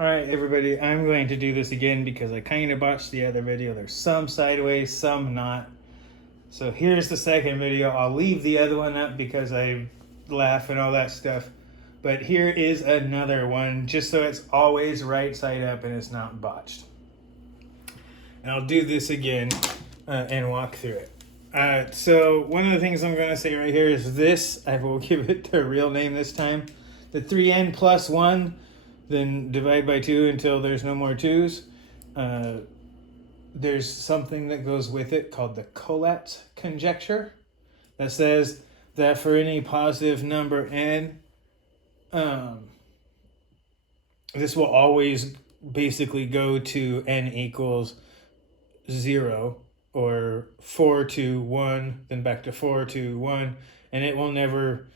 All right, everybody, I'm going to do this again because I kind of botched the other video. There's some sideways, some not. So here's the second video. I'll leave the other one up because I laugh and all that stuff. But here is another one, just so it's always right side up and it's not botched. And I'll do this again and walk through it. So one of the things I'm going to say right here is this. I will give it a real name this time. The 3n plus 1, then divide by 2 until there's no more 2's. There's something that goes with it called the Collatz conjecture that says that for any positive number n, this will always basically go to n equals 0 or 4 to 1, then back to 4 to 1, and it will never,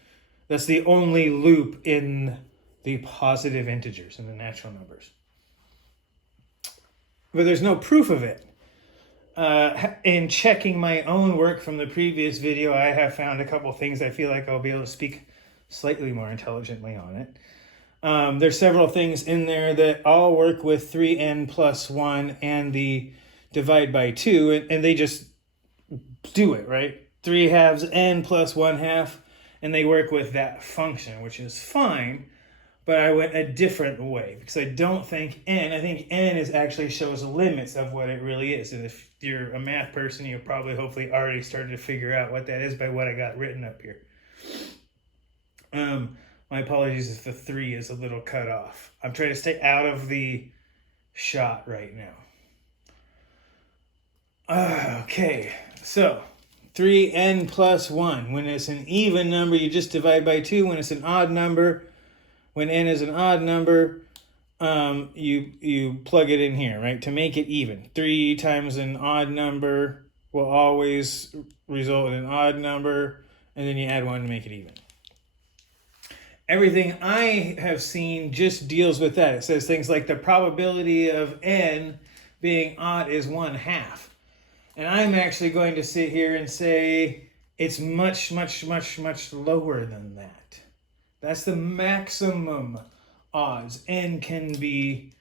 that's the only loop in the positive integers, in the natural numbers. But there's no proof of it. In checking my own work from the previous video, I have found a couple things I feel like I'll be able to speak slightly more intelligently on it. There's several things in there that all work with 3n plus 1 and the divide by 2, and they just do it, right? 3 halves n plus 1 half, and they work with that function, which is fine. But I went a different way because I don't think n, I think n is actually shows limits of what it really is. And if you're a math person, you probably hopefully already started to figure out what that is by what I got written up here. My apologies if the 3 is a little cut off. I'm trying to stay out of the shot right now. Okay, so 3n plus 1. When it's an even number, you just divide by 2. When it's an odd number, when n is an odd number, you plug it in here, right, to make it even. 3 times an odd number will always result in an odd number, and then you add 1 to make it even. Everything I have seen just deals with that. It says things like the probability of n being odd is 1/2. And I'm actually going to sit here and say it's much, much, much, much lower than that. That's the maximum odds. N can be,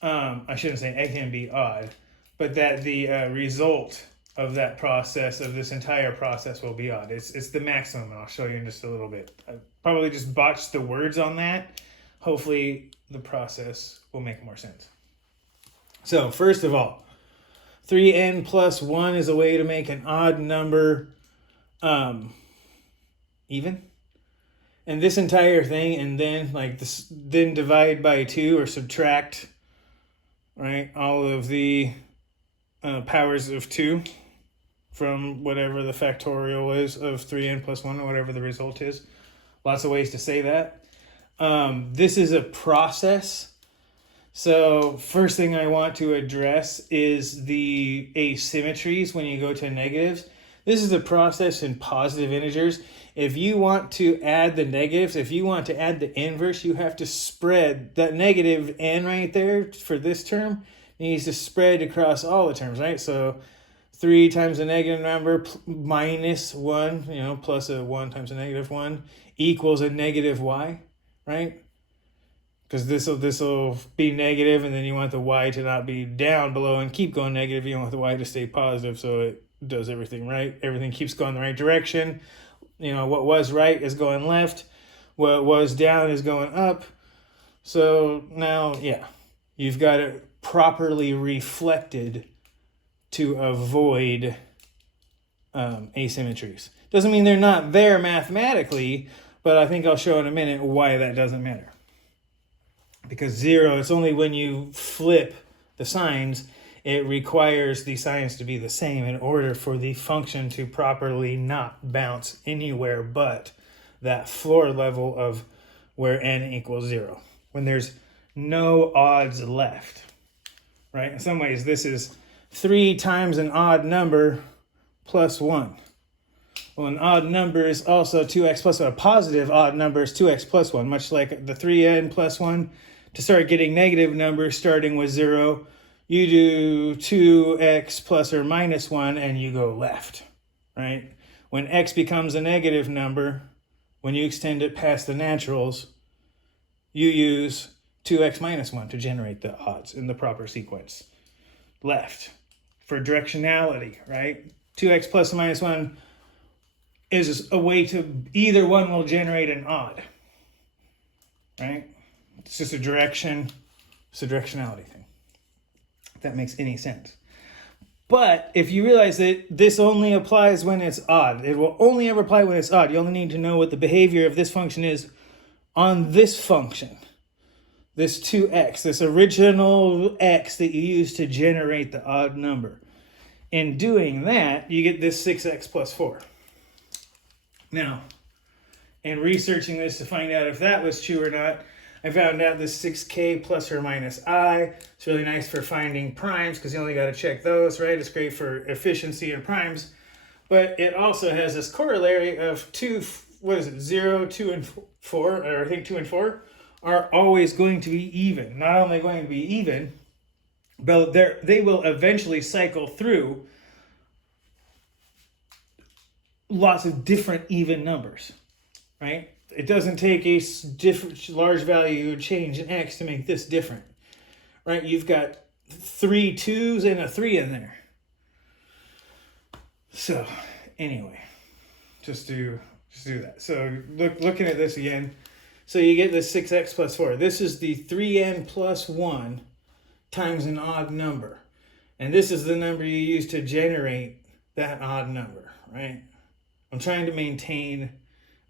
I shouldn't say n can be odd, but that the result of that process, of this entire process, will be odd. It's the maximum, and I'll show you in just a little bit. I probably just botched the words on that. Hopefully the process will make more sense. So first of all, 3n plus 1 is a way to make an odd number even. And this entire thing, and then like this, then divide by 2 or subtract, right, all of the powers of 2 from whatever the factorial is of 3n plus 1 or whatever the result is. Lots of ways to say that. This is a process. So first thing I want to address is the asymmetries when you go to negatives. This is a process in positive integers. If you want to add the negatives, if you want to add the inverse, you have to spread that negative n right there for this term needs to spread across all the terms, right? So 3 times a negative number minus 1, plus a 1 times a negative 1 equals a negative y, right? Because this will be negative, and then you want the y to not be down below and keep going negative. You want the y to stay positive, so it does everything right. Everything keeps going the right direction. What was right is going left. What was down is going up. So now, you've got it properly reflected to avoid asymmetries. Doesn't mean they're not there mathematically, but I think I'll show in a minute why that doesn't matter. Because 0, it's only when you flip the signs, it requires the signs to be the same in order for the function to properly not bounce anywhere but that floor level of where n equals 0. When there's no odds left, right? In some ways, this is 3 times an odd number plus 1. Well, an odd number is also 2x plus 1. A positive odd number is 2x plus 1, much like the 3n plus 1. To start getting negative numbers starting with 0, you do 2x plus or minus 1 and you go left, right? When x becomes a negative number, when you extend it past the naturals, you use 2x minus 1 to generate the odds in the proper sequence. Left. For directionality, right? 2x plus or minus 1 is a way to, either one will generate an odd, right? It's just a direction, it's a directionality thing, if that makes any sense. But if you realize that this only applies when it's odd, it will only ever apply when it's odd. You only need to know what the behavior of this function is on this function, this 2x, this original x that you use to generate the odd number. In doing that, you get this 6x plus 4. Now, in researching this to find out if that was true or not, I found out this 6k plus or minus I. It's really nice for finding primes because you only got to check those, right? It's great for efficiency in primes. But it also has this corollary of 0, 2, and 4, or I think 2 and 4 are always going to be even. Not only going to be even, but they will eventually cycle through lots of different even numbers, right? It doesn't take a different large value change in x to make this different, right? You've got 3 2s and a 3 in there. So anyway, just do that. So looking at this again, so you get this 6x plus 4. This is the 3n plus 1 times an odd number. And this is the number you use to generate that odd number, right? I'm trying to maintain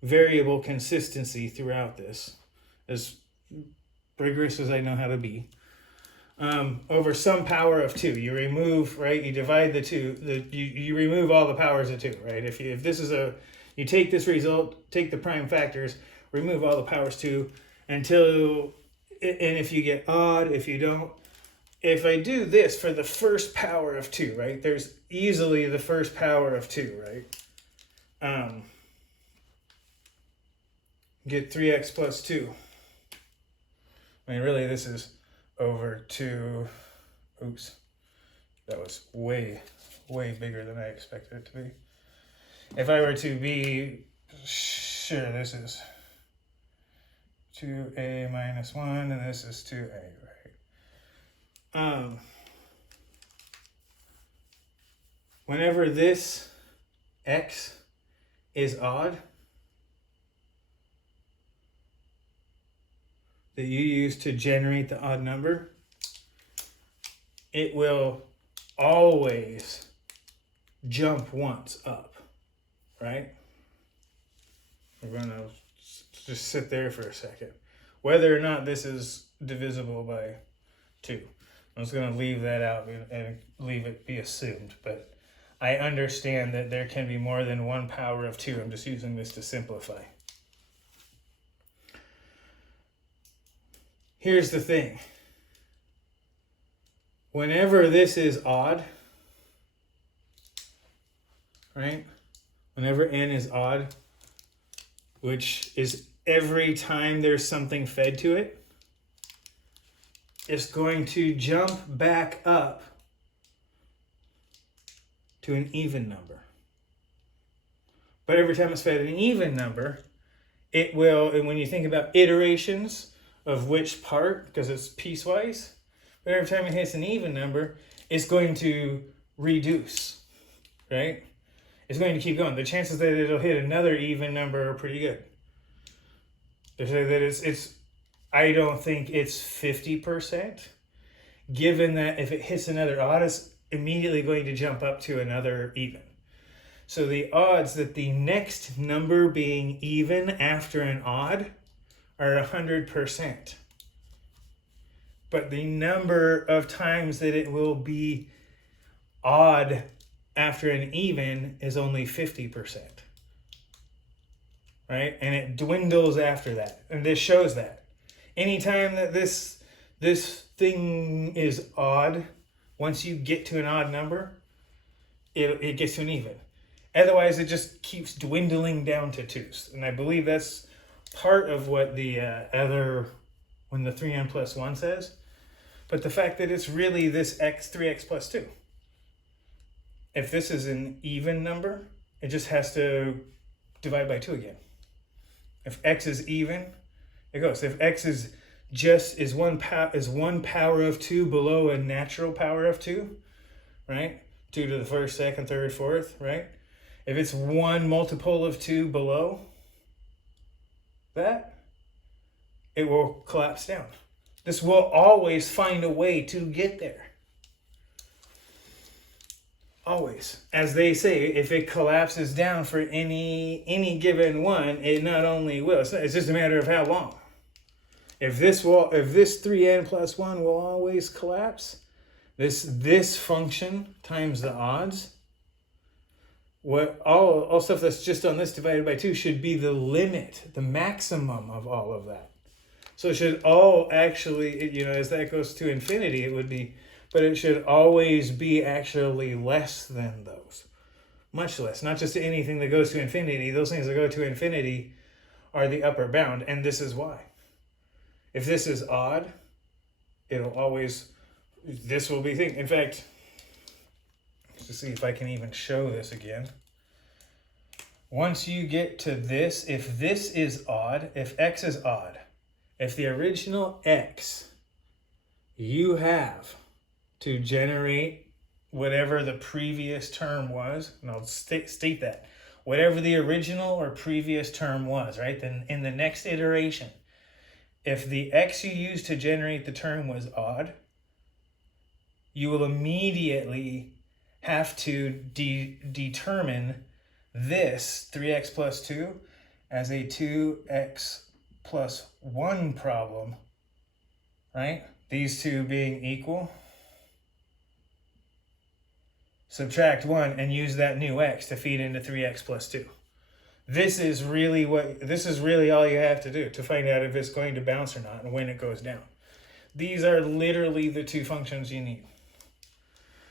variable consistency throughout this, as rigorous as I know how to be. Over some power of 2, you remove, right? You divide the 2. You remove all the powers of 2, right? If this is you take this result, take the prime factors, remove all the powers 2 until, and if you get odd, if you don't. If I do this for the first power of 2, right? There's easily the first power of 2, right? Get 3x plus 2. I mean, really, this is over 2. Oops. That was way, way bigger than I expected it to be. If I were to be sure, this is 2a minus 1, and this is 2a, right? Whenever this x is odd, that you use to generate the odd number, it will always jump once up, right? We're going to just sit there for a second. Whether or not this is divisible by 2. I'm just going to leave that out and leave it be assumed, but I understand that there can be more than one power of 2. I'm just using this to simplify. Here's the thing. Whenever this is odd, right? Whenever n is odd, which is every time there's something fed to it, it's going to jump back up to an even number. But every time it's fed an even number, it will, and when you think about iterations of which part, because it's piecewise, but every time it hits an even number, it's going to reduce, right? It's going to keep going. The chances that it'll hit another even number are pretty good. They say that it's I don't think it's 50%, given that if it hits another odd, it's immediately going to jump up to another even. So the odds that the next number being even after an odd are 100%. But the number of times that it will be odd after an even is only 50%. Right? And it dwindles after that. And this shows that. Anytime that this thing is odd, once you get to an odd number, it gets to an even. Otherwise, it just keeps dwindling down to 2s. And I believe that's part of what the when the 3n plus 1 says. But the fact that it's really this 3x plus 2. If this is an even number, it just has to divide by 2 again. If x is even, it goes. If x is just is one power of 2 below a natural power of 2, right? 2 to the first, second, third, fourth, right? If it's one multiple of 2 below that, it will collapse down. This will always find a way to get there. Always. As they say, if it collapses down for any given one, it not only will, it's just a matter of how long. If this 3n plus 1 will always collapse, this function times the odds, what all stuff that's just on this divided by 2 should be the limit, the maximum of all of that. So it should all actually, as that goes to infinity, it would be, but it should always be actually less than those. Much less. Not just anything that goes to infinity. Those things that go to infinity are the upper bound, and this is why. If this is odd, this will be thing. In fact, let's just see if I can even show this again. Once you get to this, if this is odd, if x is odd, if the original x you have to generate whatever the previous term was, and I'll state that, whatever the original or previous term was, right? Then in the next iteration, if the x you used to generate the term was odd, you will immediately have to determine this 3x plus 2 as a 2x plus 1 problem, right? These two being equal. Subtract 1 and use that new x to feed into 3x plus 2. This is really all you have to do to find out if it's going to bounce or not and when it goes down. These are literally the two functions you need.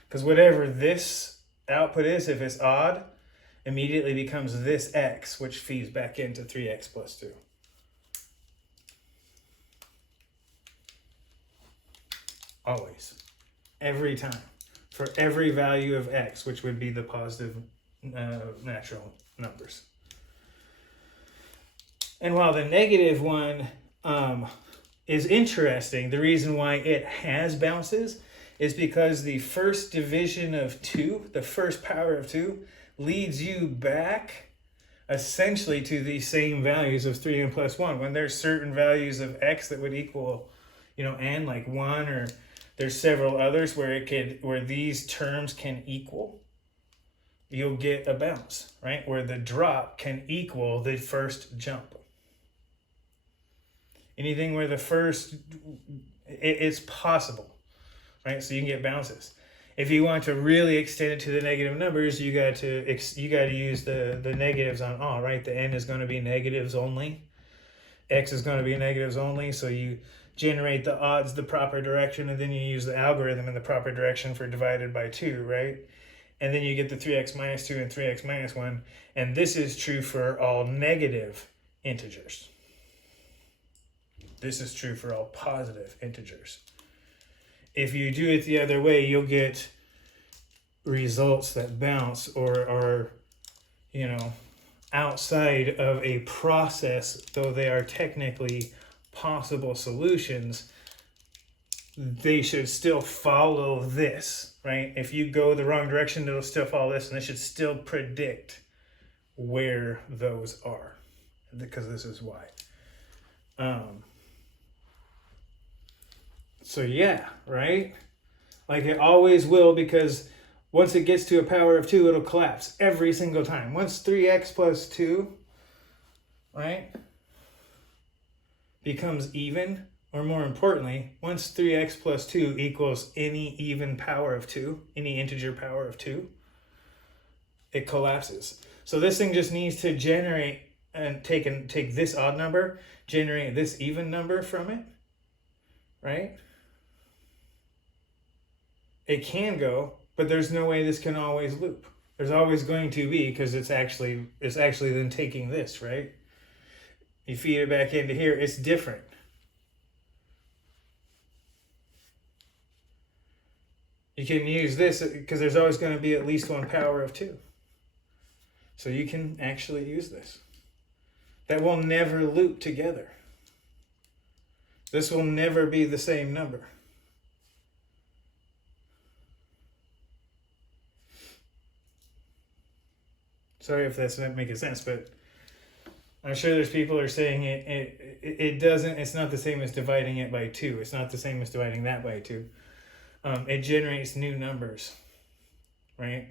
Because whatever this output is, if it's odd, immediately becomes this x, which feeds back into 3x plus 2. Always. Every time. For every value of x, which would be the positive natural numbers. And while the negative one is interesting, the reason why it has bounces is because the first division of 2, the first power of 2, leads you back essentially to the same values of 3n plus 1. When there's certain values of x that would equal, n, like 1, or there's several others where these terms can equal, you'll get a bounce, right? Where the drop can equal the first jump. Anything where the first, it's possible, right? So you can get bounces. If you want to really extend it to the negative numbers, you got to use the negatives on all, right? The n is going to be negatives only. X is going to be negatives only. So you generate the odds the proper direction, and then you use the algorithm in the proper direction for divided by 2, right? And then you get the 3x minus 2 and 3x minus 1. And this is true for all negative integers. This is true for all positive integers. If you do it the other way, you'll get results that bounce or are, outside of a process, though they are technically possible solutions. They should still follow this, right? If you go the wrong direction, it'll still follow this, and it should still predict where those are, because this is why. So yeah, right? Like it always will, because once it gets to a power of 2, it'll collapse every single time. Once 3x plus 2, right, becomes even, or more importantly, once 3x plus 2 equals any even power of 2, any integer power of 2, it collapses. So this thing just needs to generate and take this odd number, generate this even number from it, right? It can go, but there's no way this can always loop. There's always going to be, because it's actually then taking this, right? You feed it back into here, it's different. You can use this because there's always going to be at least one power of 2. So you can actually use this. That will never loop together. This will never be the same number. Sorry if that's not making sense, but I'm sure there's people who are saying it doesn't, it's not the same as dividing it by 2. It's not the same as dividing that by 2. It generates new numbers, right?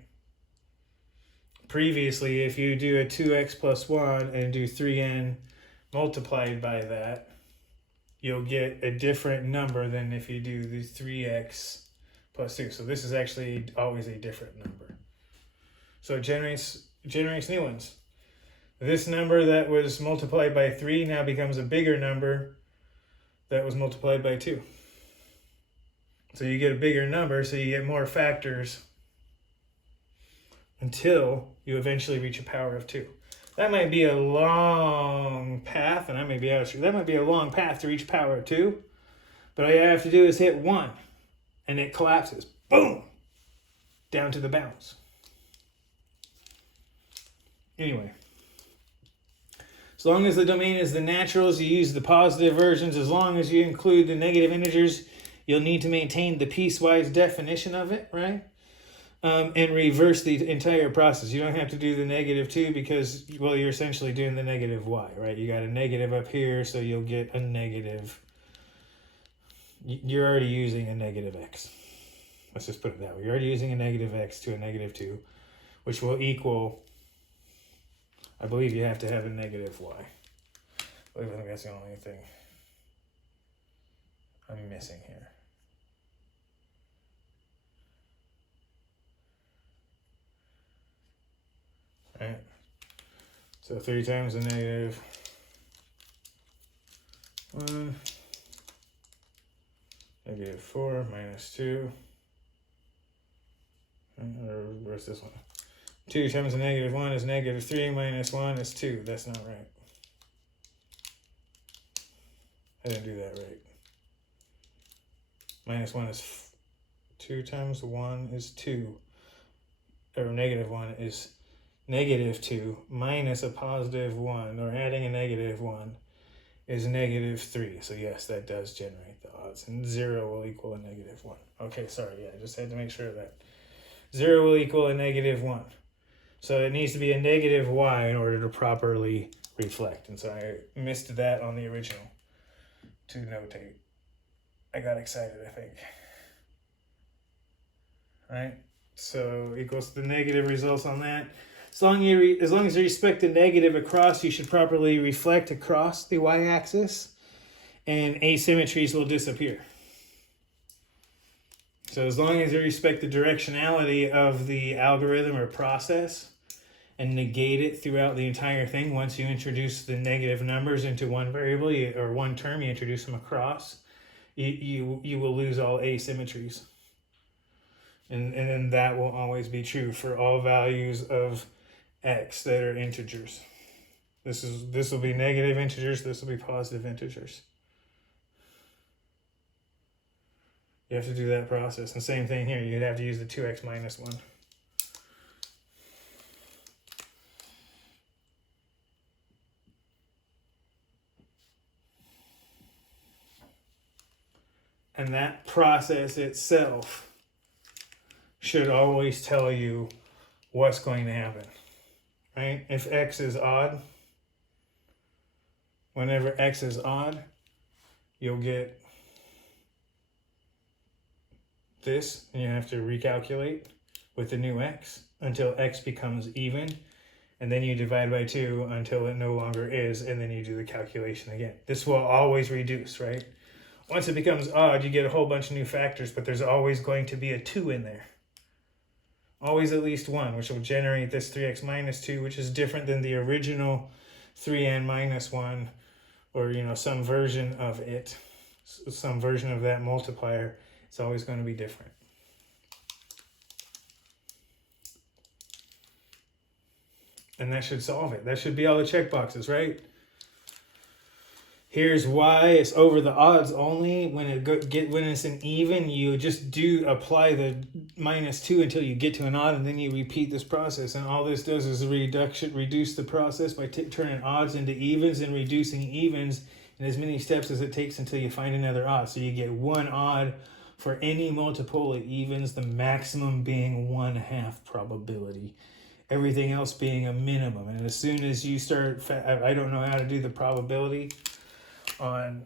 Previously, if you do a 2x plus 1 and do 3n multiplied by that, you'll get a different number than if you do the 3x plus 2. So this is actually always a different number. So it generates new ones. This number that was multiplied by 3 now becomes a bigger number that was multiplied by 2. So you get a bigger number, so you get more factors until you eventually reach a power of 2. That might be a long path, and I may be out of here. That might be a long path to reach power of 2, but all you have to do is hit 1, and it collapses. Boom! Down to the bounds. Anyway. As long as the domain is the naturals, you use the positive versions. As long as you include the negative integers, you'll need to maintain the piecewise definition of it, right? And reverse the entire process. You don't have to do the negative 2 because, well, you're essentially doing the negative y, right? You got a negative up here, so you'll get a negative. You're already using a negative x. Let's just put it that way. You're already using a negative x to a negative 2, which will equal, I believe you have to have a negative y. I think that's the only thing I'm missing here. Right? So 3 times the negative 1, negative 4 minus 2, or where's this one? 2 times the negative 1 is negative 3 minus 1 is 2. That's not right. I didn't do that right. Minus 1 is 2 times 1 is 2. Or negative 1 is negative 2 minus a positive 1, or adding a negative 1 is negative 3. So yes, that does generate the odds. And 0 will equal a negative 1. Okay, sorry. Yeah, I just had to make sure that 0 will equal a negative 1. So it needs to be a negative y in order to properly reflect. And so I missed that on the original to notate. I got excited, I think. All right? So equals the negative results on that. As long as you respect the negative across, you should properly reflect across the y-axis, and asymmetries will disappear. So as long as you respect the directionality of the algorithm or process and negate it throughout the entire thing, once you introduce the negative numbers into one variable or one term, you introduce them across, you will lose all asymmetries. And then that will always be true for all values of x that are integers. This will be negative integers, this will be positive integers. You have to do that process. And same thing here, you'd have to use the 2x minus 1. And that process itself should always tell you what's going to happen, right? If x is odd, whenever x is odd, you'll get this, and you have to recalculate with the new x until x becomes even, and then you divide by 2 until it no longer is, and then you do the calculation again. This will always reduce, right? Once it becomes odd, you get a whole bunch of new factors, but there's always going to be a 2 in there. Always at least 1, which will generate this 3x minus 2, which is different than the original 3n minus 1, or some version of it, some version of that multiplier. It's always going to be different. And that should solve it. That should be all the checkboxes, right? Here's why it's over the odds only. When it's an even, you just apply the minus 2 until you get to an odd, and then you repeat this process. And all this does is reduce the process by turning odds into evens and reducing evens and as many steps as it takes until you find another odd. So you get one odd for any multiple it evens, the maximum being 1/2 probability. Everything else being a minimum. And as soon as you start, I don't know how to do the probability on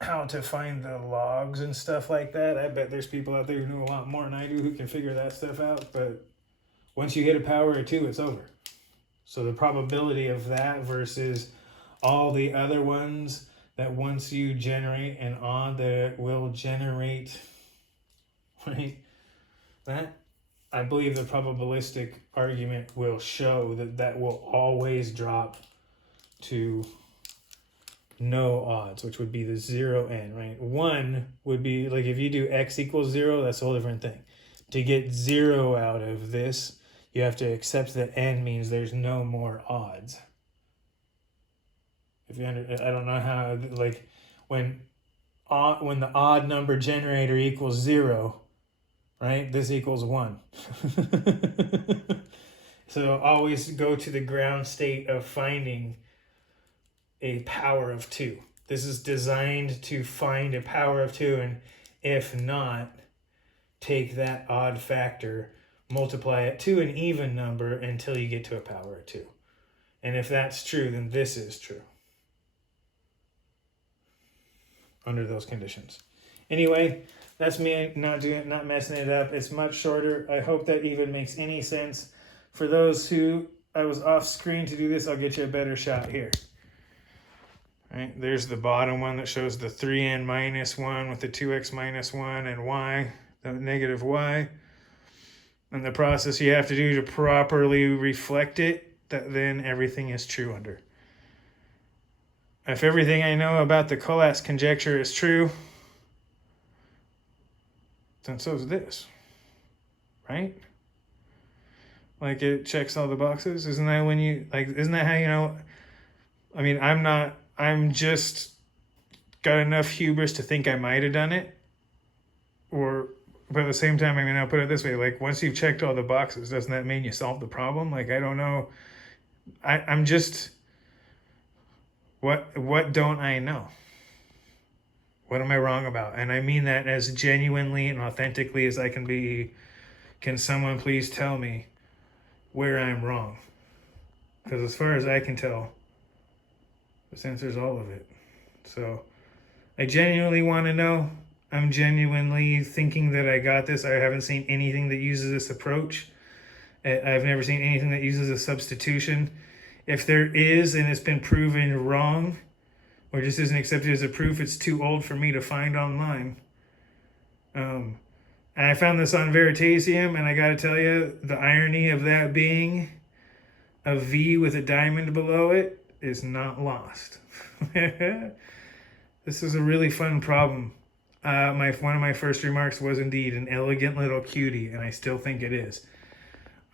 how to find the logs and stuff like that. I bet there's people out there who know a lot more than I do who can figure that stuff out. But once you hit a power of 2, it's over. So the probability of that versus all the other ones, that once you generate an odd, that it will generate, right? That, I believe the probabilistic argument will show that that will always drop to no odds, which would be the 0n, right? 1 would be like if you do x equals 0, that's a whole different thing. To get 0 out of this, you have to accept that n means there's no more odds. If you I don't know how, like when the odd number generator equals 0, right? This equals 1. So always go to the ground state of finding a power of 2. This is designed to find a power of 2, and if not, take that odd factor, multiply it to an even number until you get to a power of 2. And if that's true, then this is true under those conditions. Anyway, that's me not messing it up. It's much shorter. I hope that even makes any sense. For those who I was off screen to do this, I'll get you a better shot here. Right, there's the bottom one that shows the 3n minus 1 with the 2x minus 1 and y, the negative y. And the process you have to do to properly reflect it, that then everything is true under. If everything I know about the Collatz conjecture is true, then so is this, right? Like it checks all the boxes. Isn't that when you, like, isn't that how you know? I mean, I'm just got enough hubris to think I might have done it. But at the same time, I mean, I'll put it this way, like once you've checked all the boxes, doesn't that mean you solved the problem? Like, I don't know. I'm just, what don't I know? What am I wrong about? And I mean that as genuinely and authentically as I can be. Can someone please tell me where I'm wrong? Because as far as I can tell, this answers all of it. So I genuinely want to know. I'm genuinely thinking that I got this. I haven't seen anything that uses this approach. I've never seen anything that uses a substitution. If there is, and it's been proven wrong, or just isn't accepted as a proof, it's too old for me to find online. And I found this on Veritasium, and I got to tell you, the irony of that being a V with a diamond below it is not lost. This is a really fun problem. One of my first remarks was indeed an elegant little cutie, and I still think it is.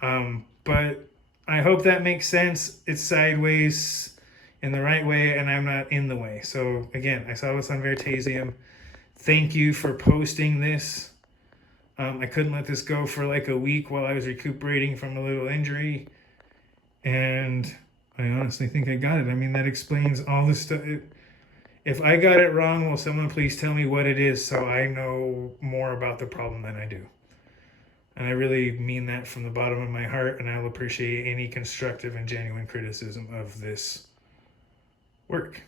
But I hope that makes sense. It's sideways in the right way, and I'm not in the way. So again, I saw this on Veritasium. Thank you for posting this. I couldn't let this go for like a week while I was recuperating from a little injury. And I honestly think I got it. I mean, that explains all this stuff. If I got it wrong, will someone please tell me what it is so I know more about the problem than I do? And I really mean that from the bottom of my heart, and I'll appreciate any constructive and genuine criticism of this work,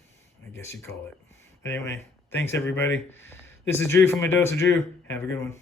I guess you call it. Anyway, thanks everybody. This is Drew from A Dose of Drew. Have a good one.